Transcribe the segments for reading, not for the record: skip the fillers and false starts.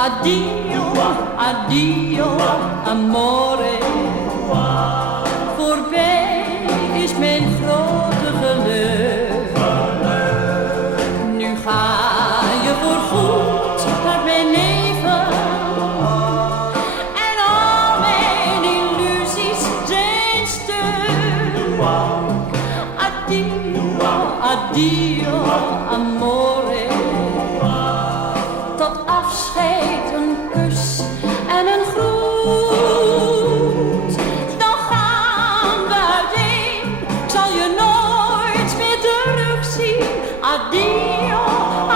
Addio, addio, amore. Voorbij is mijn grote geluk. Nu ga je voorgoed naar mijn leven. En al mijn illusies zijn stuk. Addio, addio, amore. Tot afscheid een kus en een groet. Dan gaan we uiteen, ik zal je nooit meer terugzien. Addio,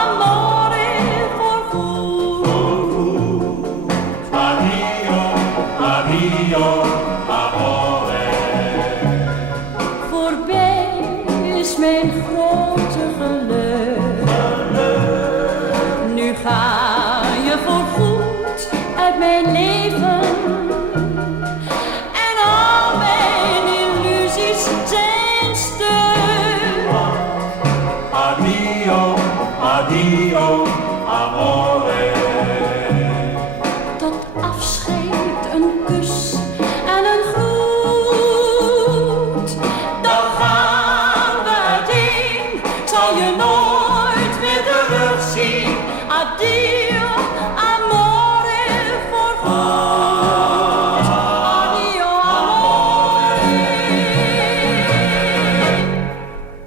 amore, voorgoed. Addio, addio, amore. Voorbij is mijn grote geluk.